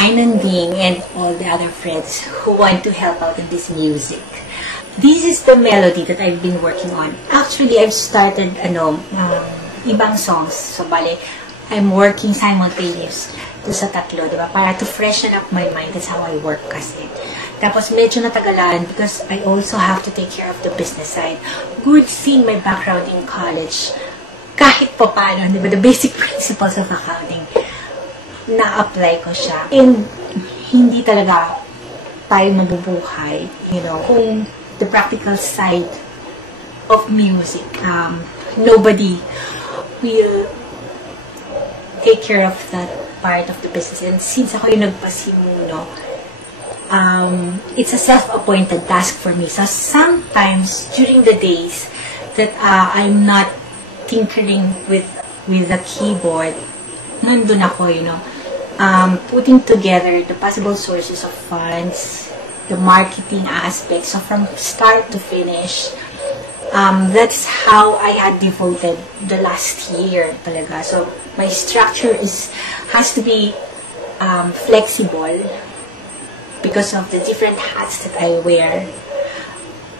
Hi Nanding and all the other friends who want to help out in this music. This is the melody that I've been working on. Actually, I've started ibang songs. So, bale, I'm working simultaneous to sa tatlo, diba? Para to freshen up my mind. That's how I work kasi. Tapos, medyo natagalan because I also have to take care of the business side. Good thing my background in college, kahit pa paano, diba? The basic principles of accounting, na-apply ko siya. And, hindi talaga tayo mabubuhay, kung the practical side of music, nobody will take care of that part of the business. And since ako yung nagpasimuno, it's a self-appointed task for me. So sometimes during the days that I'm not tinkering with the keyboard, nandun ako, putting together the possible sources of funds, the marketing aspects. So from start to finish, that's how I had devoted the last year talaga. So my structure has to be flexible because of the different hats that I wear.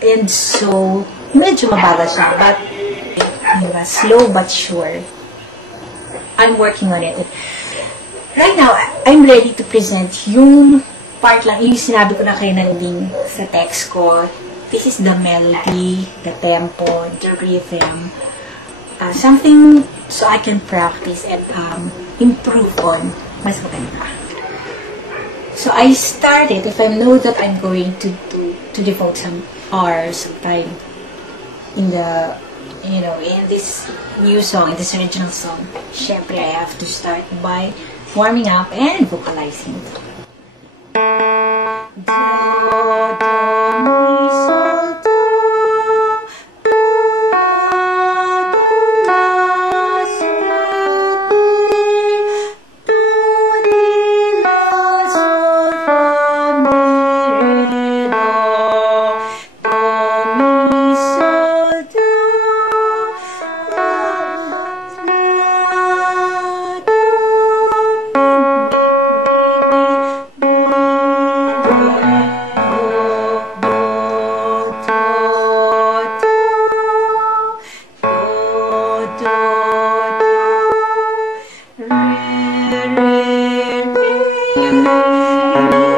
And so, medyo mabagal siya, but slow but sure. I'm working on it. Right now, I'm ready to present yung part lang, yung sinabi ko na kayo nanding sa text ko. This is the melody, the tempo, the rhythm. Something so I can practice and improve on mas maganda. So I started, if I know that I'm going to devote some hours, some time in the, in this new song, in this original song, syempre I have to start by warming up and vocalizing. Re, re, re.